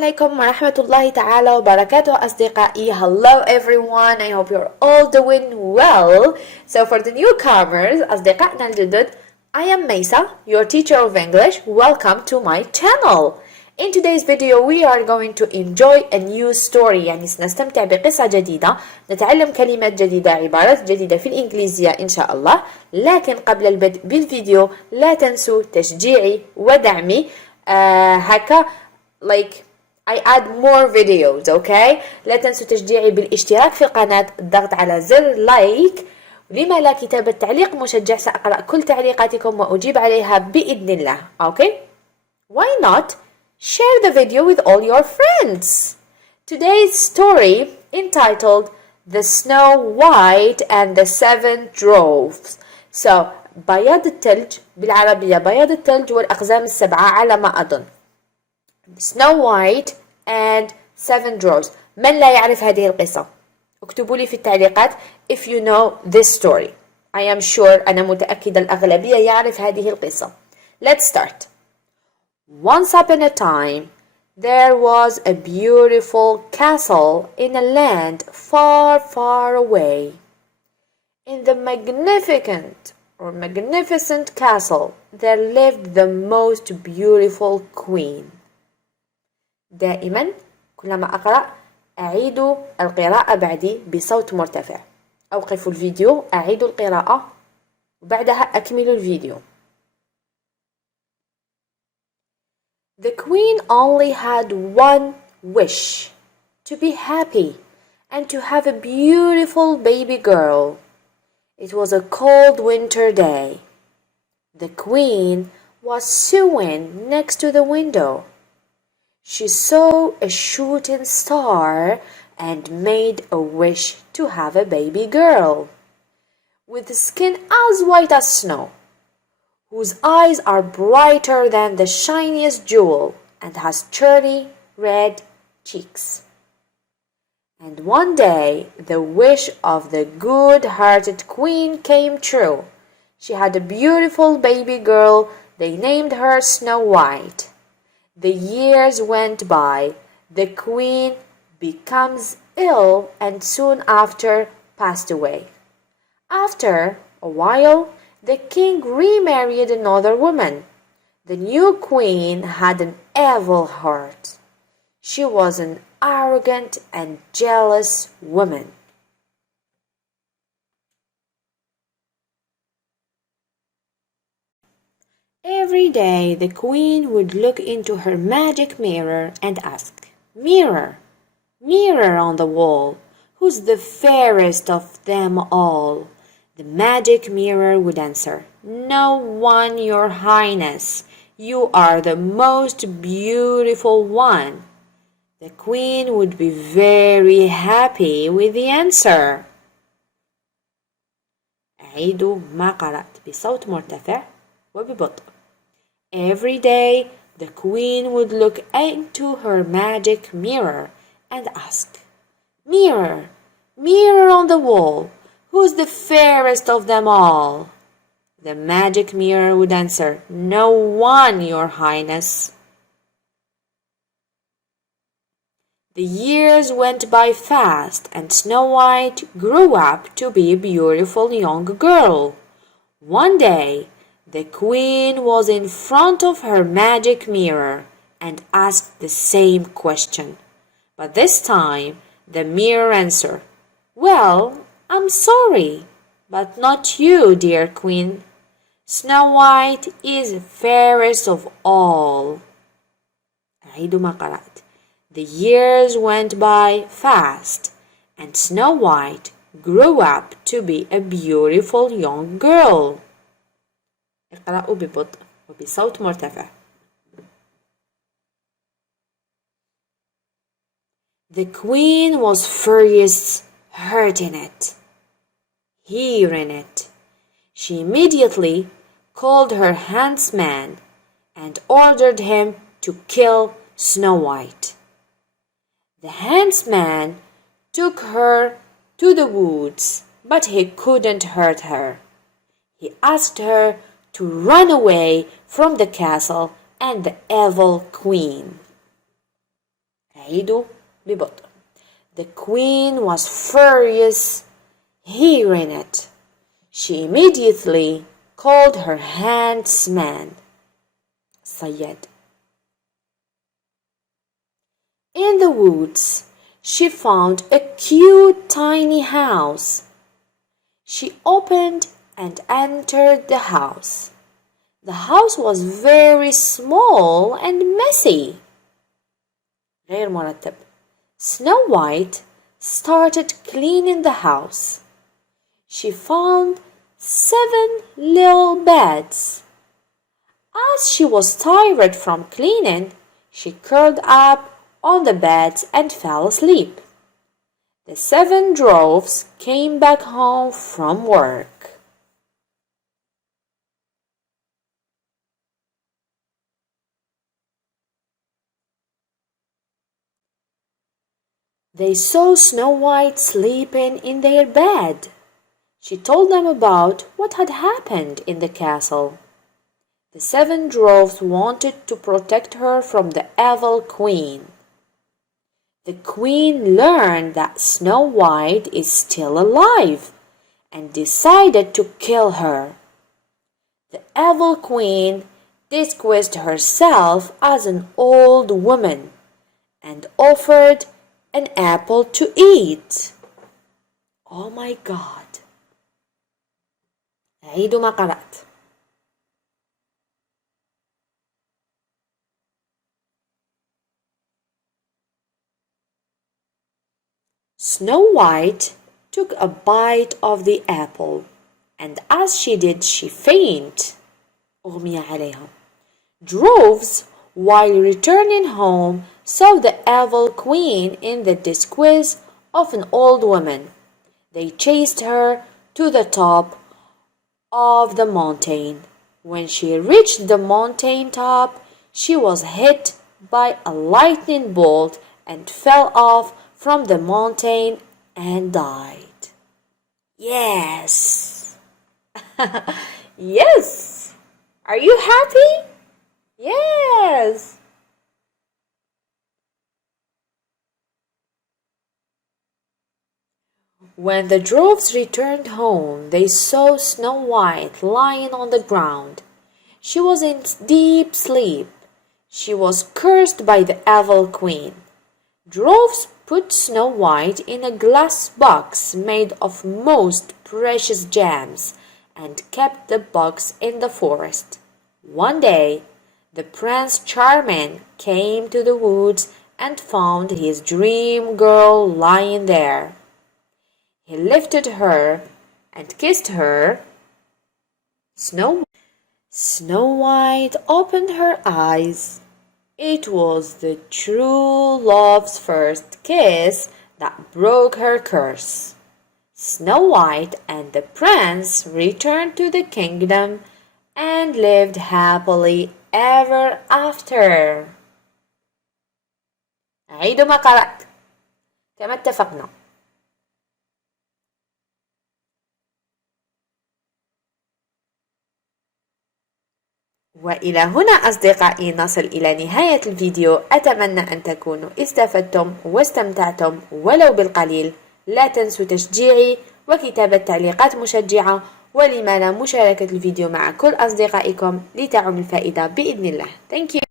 عليكم ورحمة الله تعالى وبركاته أصدقائي. Hello everyone, I hope you're all doing well. So for the newcomers, أصدقائنا الجدد, I am Maysa, your teacher of English. Welcome to my channel. In today's video we are going to enjoy a new story. يعني سنستمتع بقصة جديدة، نتعلم كلمات جديدة، عبارات جديدة في الإنجليزية إن شاء الله. لكن قبل البدء بالفيديو لا تنسوا تشجيعي ودعمي. هكا I add more videos, okay? لا تنسوا تشجيعي بالاشتراك في القناة، الضغط على زر لايك. لما لا كتابة تعليق مشجع، سأقرأ كل تعليقاتكم وأجيب عليها بإذن الله. Okay? Why not share the video with all your friends? Today's story entitled The Snow White and the Seven Dwarfs. So بياض الثلج بالعربية بياض الثلج والأقزام السبعة على ما أظن. Snow White and Seven Dwarfs. من لا يعرف هذه القصة؟ اكتبوا لي في التعليقات if you know this story. I am sure أنا متأكدة الأغلبية يعرف هذه القصة. Let's start. Once upon a time there was a beautiful castle in a land far, far away. In the magnificent castle there lived the most beautiful queen. دائما كلما أقرأ أعيد القراءة بعدي بصوت مرتفع. أوقفوا الفيديو، أعيد القراءة وبعدها أكملوا الفيديو. The queen only had one wish, to be happy and to have a beautiful baby girl. It was a cold winter day. The queen was sewing next to the window. She saw a shooting star and made a wish to have a baby girl with skin as white as snow, whose eyes are brighter than the shiniest jewel and has cherry red cheeks. And one day the wish of the good-hearted queen came true. She had a beautiful baby girl. They named her Snow White. The years went by. The queen becomes ill and soon after passed away. After a while, the king remarried another woman. The new queen had an evil heart. She was an arrogant and jealous woman. Every day the queen would look into her magic mirror and ask, "Mirror, mirror on the wall, who's the fairest of them all?" The magic mirror would answer, "No one, your highness. You are the most beautiful one." The queen would be very happy with the answer. أعيدوا ما قرأت بصوت مرتفع وببطء. Every day the queen would look into her magic mirror and ask, "Mirror, mirror on the wall, who's the fairest of them all?" The magic mirror would answer, "No one, your highness." The years went by fast and Snow White grew up to be a beautiful young girl. One day the queen was in front of her magic mirror and asked the same question. But this time the mirror answered, "Well, I'm sorry, but not you, dear queen. Snow White is fairest of all." أعيد ما قرأت. The years went by fast and Snow White grew up to be a beautiful young girl. اقرأوا ببطء وبصوت مرتفع. The queen was furious, hearing it. She immediately called her huntsman and ordered him to kill Snow White. The huntsman took her to the woods, but he couldn't hurt her. He asked her to run away from the castle and the evil queen. عيدوا ببطء. The queen was furious hearing it. She immediately called her huntsman, الصياد. In the woods, she found a cute tiny house. She opened and entered the house. The house was very small and messy. غير مرتب. Snow White started cleaning the house. She found 7 little beds. As she was tired from cleaning, she curled up on the beds and fell asleep. The 7 dwarfs came back home from work. They saw Snow White sleeping in their bed. She told them about what had happened in the castle. The 7 dwarfs wanted to protect her from the evil queen. The queen learned that Snow White is still alive and decided to kill her. The evil queen disguised herself as an old woman and offered an apple to eat. Oh my God. عيدوا ما قرأت. Snow White took a bite of the apple, and as she did, she fainted. أغمي عليها. Dwarfs, while returning home, saw the evil queen in the disguise of an old woman. They chased her to the top of the mountain. When she reached the mountain top, she was hit by a lightning bolt and fell off from the mountain and died. Yes. Yes. Are you happy? Yes. When the dwarfs returned home, they saw Snow White lying on the ground. She was in deep sleep. She was cursed by the evil queen. Dwarfs put Snow White in a glass box made of most precious gems and kept the box in the forest. One day, the Prince Charming came to the woods and found his dream girl lying there. He lifted her and kissed her. Snow White opened her eyes. It was the true love's first kiss that broke her curse. Snow White and the prince returned to the kingdom and lived happily ever after. عيدوا ما قرأت كما اتفقنا. وإلى هنا أصدقائي نصل إلى نهاية الفيديو. أتمنى أن تكونوا استفدتم واستمتعتم ولو بالقليل. لا تنسوا تشجيعي وكتابة تعليقات مشجعة، ولما لا مشاركة الفيديو مع كل أصدقائكم لتعم الفائدة بإذن الله. Thank you.